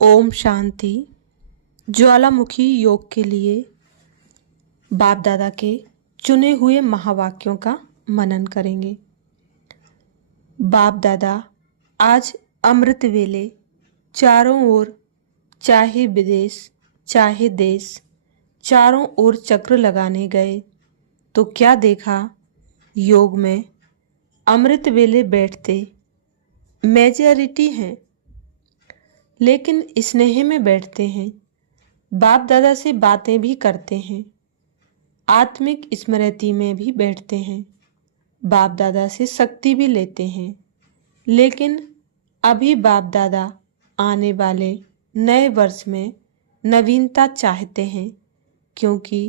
ओम शांति। ज्वालामुखी योग के लिए बाप दादा के चुने हुए महावाक्यों का मनन करेंगे। बाप दादा आज अमृत वेले चारों ओर, चाहे विदेश चाहे देश, चारों ओर चक्र लगाने गए तो क्या देखा? योग में अमृत वेले बैठते मेजॉरिटी हैं, लेकिन स्नेह में बैठते हैं। बाप दादा से बातें भी करते हैं, आत्मिक स्मृति में भी बैठते हैं, बाप दादा से शक्ति भी लेते हैं। लेकिन अभी बाप दादा आने वाले नए वर्ष में नवीनता चाहते हैं, क्योंकि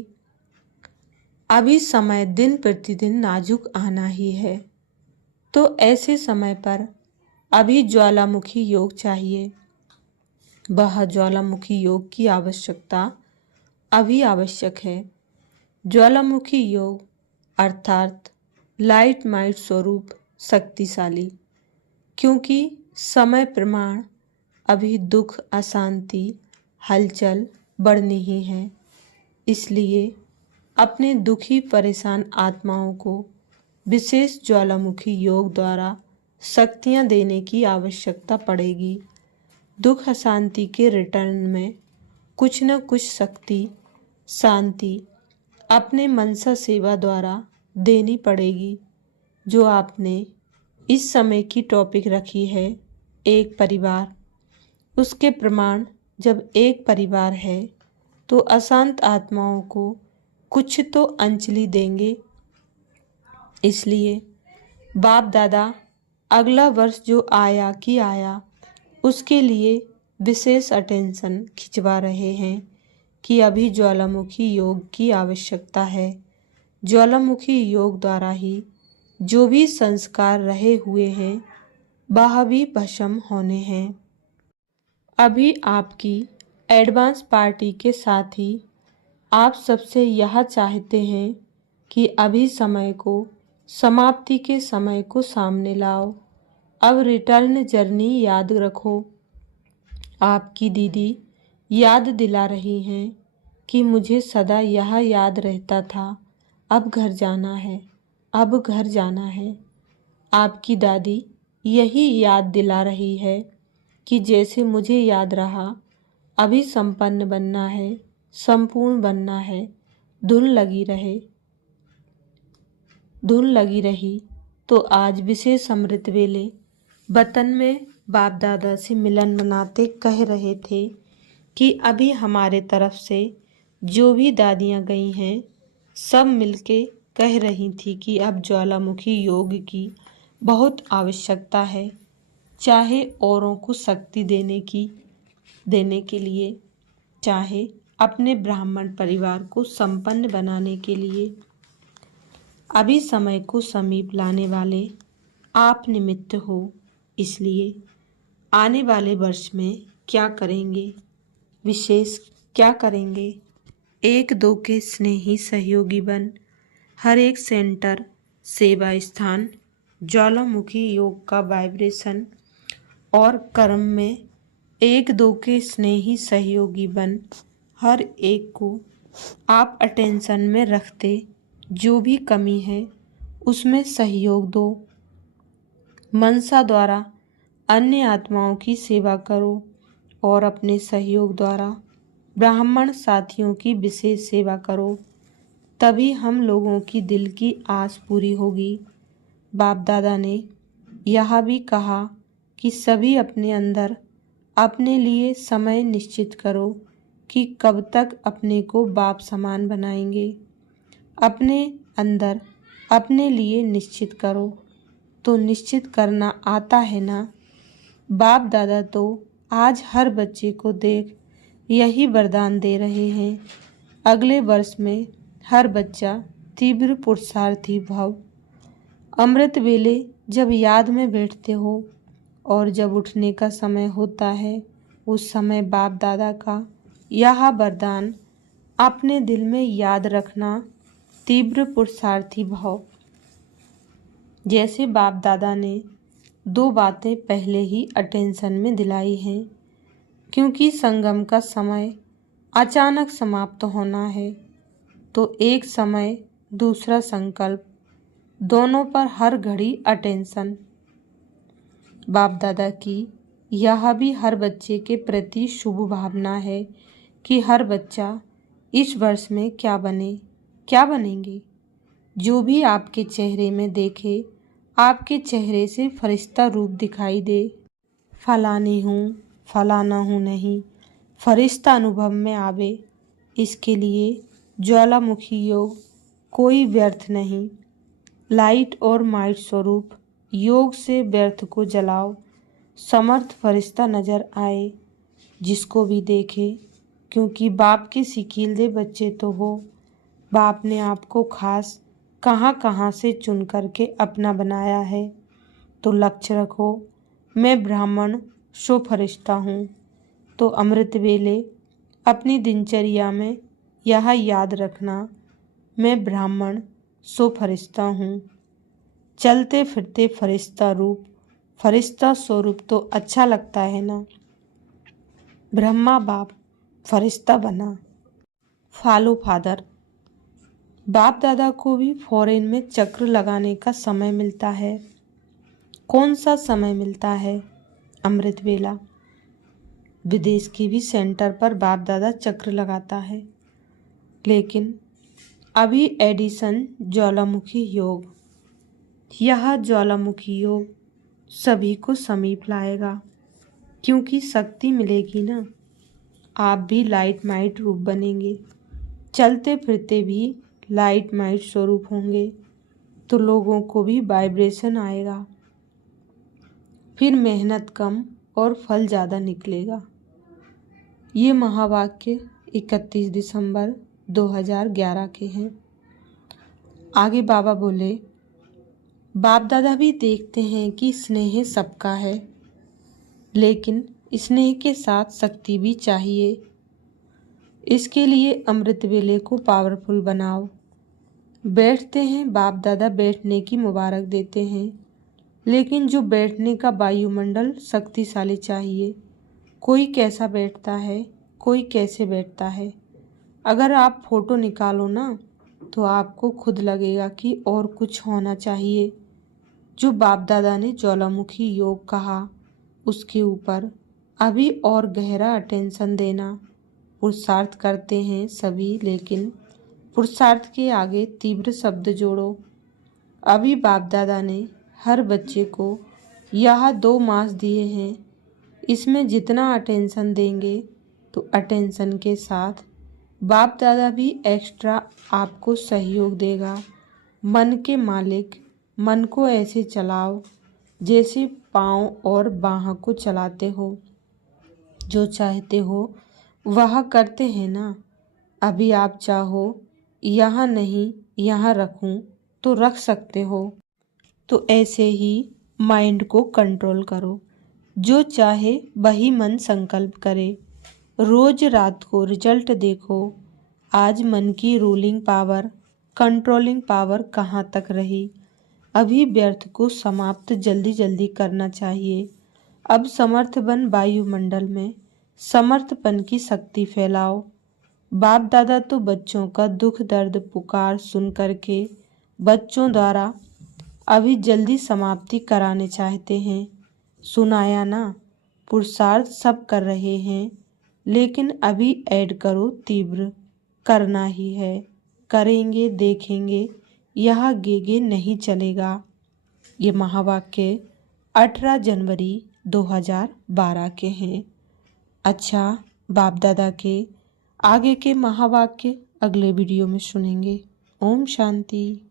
अभी समय दिन प्रतिदिन नाजुक आना ही है। तो ऐसे समय पर अभी ज्वालामुखी योग चाहिए। वह ज्वालामुखी योग की आवश्यकता अभी आवश्यक है। ज्वालामुखी योग अर्थात लाइट माइट स्वरूप शक्तिशाली, क्योंकि समय प्रमाण अभी दुख, अशांति, हलचल बढ़नी ही है। इसलिए अपने दुखी परेशान आत्माओं को विशेष ज्वालामुखी योग द्वारा शक्तियाँ देने की आवश्यकता पड़ेगी। दुख अशांति के रिटर्न में कुछ न कुछ शक्ति, शांति अपने मनसा सेवा द्वारा देनी पड़ेगी। जो आपने इस समय की टॉपिक रखी है, एक परिवार, उसके प्रमाण जब एक परिवार है तो अशांत आत्माओं को कुछ तो अंजलि देंगे। इसलिए बाप दादा अगला वर्ष जो आया कि आया उसके लिए विशेष अटेंशन खिंचवा रहे हैं कि अभी ज्वालामुखी योग की आवश्यकता है। ज्वालामुखी योग द्वारा ही जो भी संस्कार रहे हुए हैं वह भी भस्म होने हैं। अभी आपकी एडवांस पार्टी के साथ ही आप सबसे यह चाहते हैं कि अभी समय को, समाप्ति के समय को सामने लाओ। अब रिटर्न जर्नी याद रखो। आपकी दीदी याद दिला रही हैं कि मुझे सदा यह याद रहता था, अब घर जाना है, अब घर जाना है। आपकी दादी यही याद दिला रही है कि जैसे मुझे याद रहा, अभी संपन्न बनना है, संपूर्ण बनना है। धुन लगी रही तो आज विशेष अमृत वेले वतन में बाप दादा से मिलन मनाते कह रहे थे कि अभी हमारे तरफ से जो भी दादियाँ गई हैं सब मिलके कह रही थी कि अब ज्वालामुखी योग की बहुत आवश्यकता है, चाहे औरों को शक्ति देने के लिए, चाहे अपने ब्राह्मण परिवार को संपन्न बनाने के लिए। अभी समय को समीप लाने वाले आप निमित्त हो। इसलिए आने वाले वर्ष में क्या करेंगे, विशेष क्या करेंगे? एक दो के स्नेही सहयोगी बन हर एक सेंटर, सेवा स्थान, ज्वालामुखी योग का वाइब्रेशन और कर्म में एक दो के स्नेही सहयोगी बन हर एक को आप अटेंशन में रखते, जो भी कमी है उसमें सहयोग दो। मनसा द्वारा अन्य आत्माओं की सेवा करो और अपने सहयोग द्वारा ब्राह्मण साथियों की विशेष सेवा करो। तभी हम लोगों की दिल की आस पूरी होगी। बाप दादा ने यह भी कहा कि सभी अपने अंदर अपने लिए समय निश्चित करो कि कब तक अपने को बाप समान बनाएंगे। अपने अंदर अपने लिए निश्चित करो। तो निश्चित करना आता है ना? बाप दादा तो आज हर बच्चे को देख यही वरदान दे रहे हैं। अगले वर्ष में हर बच्चा तीव्र पुरुषार्थी भव। अमृत वेले जब याद में बैठते हो और जब उठने का समय होता है, उस समय बाप दादा का यह वरदान अपने दिल में याद रखना, तीव्र पुरुषार्थी भाव। जैसे बाप दादा ने दो बातें पहले ही अटेंशन में दिलाई हैं। क्योंकि संगम का समय अचानक समाप्त होना है, तो एक समय दूसरा संकल्प, दोनों पर हर घड़ी अटेंशन। बाप दादा की यह भी हर बच्चे के प्रति शुभ भावना है कि हर बच्चा इस वर्ष में क्या बनेंगे। जो भी आपके चेहरे में देखे, आपके चेहरे से फरिश्ता रूप दिखाई दे। फलानी हूँ, फलाना हूँ नहीं, फरिश्ता अनुभव में आवे, इसके लिए ज्वालामुखी योग कोई व्यर्थ नहीं। लाइट और माइट स्वरूप योग से व्यर्थ को जलाओ, समर्थ फरिश्ता नजर आए जिसको भी देखे। क्योंकि बाप के सिकीलदे बच्चे तो हो, बाप ने आपको खास कहाँ कहाँ से चुन करके अपना बनाया है। तो लक्ष्य रखो, मैं ब्राह्मण सो फरिश्ता हूँ। तो अमृत वेले अपनी दिनचर्या में यह याद रखना, मैं ब्राह्मण सो फरिश्ता हूँ। चलते फिरते फरिश्ता रूप, फरिश्ता स्वरूप तो अच्छा लगता है ना। ब्रह्मा बाप फरिश्ता बना। Follow father. बाप दादा को भी फॉरेन में चक्र लगाने का समय मिलता है। कौन सा समय मिलता है? अमृत वेला। विदेश के भी सेंटर पर बाप दादा चक्र लगाता है, लेकिन अभी एडिशन ज्वालामुखी योग, यह ज्वालामुखी योग सभी को समीप लाएगा, क्योंकि शक्ति मिलेगी ना। आप भी लाइट माइट रूप बनेंगे, चलते फिरते भी लाइट माइट स्वरूप होंगे, तो लोगों को भी वाइब्रेशन आएगा। फिर मेहनत कम और फल ज़्यादा निकलेगा। ये महावाक्य 31 दिसंबर 2011 के हैं। आगे बाबा बोले, बाप दादा भी देखते हैं कि स्नेह सबका है, लेकिन स्नेह के साथ शक्ति भी चाहिए। इसके लिए अमृत वेले को पावरफुल बनाओ। बैठते हैं, बाप दादा बैठने की मुबारक देते हैं, लेकिन जो बैठने का वायुमंडल शक्तिशाली चाहिए। कोई कैसा बैठता है, कोई कैसे बैठता है। अगर आप फोटो निकालो ना, तो आपको खुद लगेगा कि और कुछ होना चाहिए। जो बाप दादा ने ज्वालामुखी योग कहा, उसके ऊपर अभी और गहरा अटेंशन देना। पुरुषार्थ करते हैं सभी, लेकिन पुरुषार्थ के आगे तीव्र शब्द जोड़ो। अभी बाप दादा ने हर बच्चे को यह 2 मास दिए हैं। इसमें जितना अटेंशन देंगे, तो अटेंशन के साथ बाप दादा भी एक्स्ट्रा आपको सहयोग देगा। मन के मालिक, मन को ऐसे चलाओ जैसे पाँव और बाह को चलाते हो। जो चाहते हो वह करते हैं ना। अभी आप चाहो यहाँ नहीं यहाँ रखूं, तो रख सकते हो। तो ऐसे ही माइंड को कंट्रोल करो। जो चाहे वही मन संकल्प करे। रोज रात को रिजल्ट देखो। आज मन की रूलिंग पावर, कंट्रोलिंग पावर कहाँ तक रही। अभी व्यर्थ को समाप्त जल्दी जल्दी करना चाहिए। अब समर्थ बन वायुमंडल में समर्थपन की शक्ति फैलाओ। बाप दादा तो बच्चों का दुख दर्द पुकार सुन करके बच्चों द्वारा अभी जल्दी समाप्ति कराने चाहते हैं। सुनाया ना, पुरुषार्थ सब कर रहे हैं, लेकिन अभी ऐड करो तीव्र। करना ही है, करेंगे देखेंगे, यह गेगे नहीं चलेगा। ये महावाक्य 18 जनवरी 2012 के हैं। अच्छा, बाप दादा के आगे के महावाक्य अगले वीडियो में सुनेंगे। ओम शांति।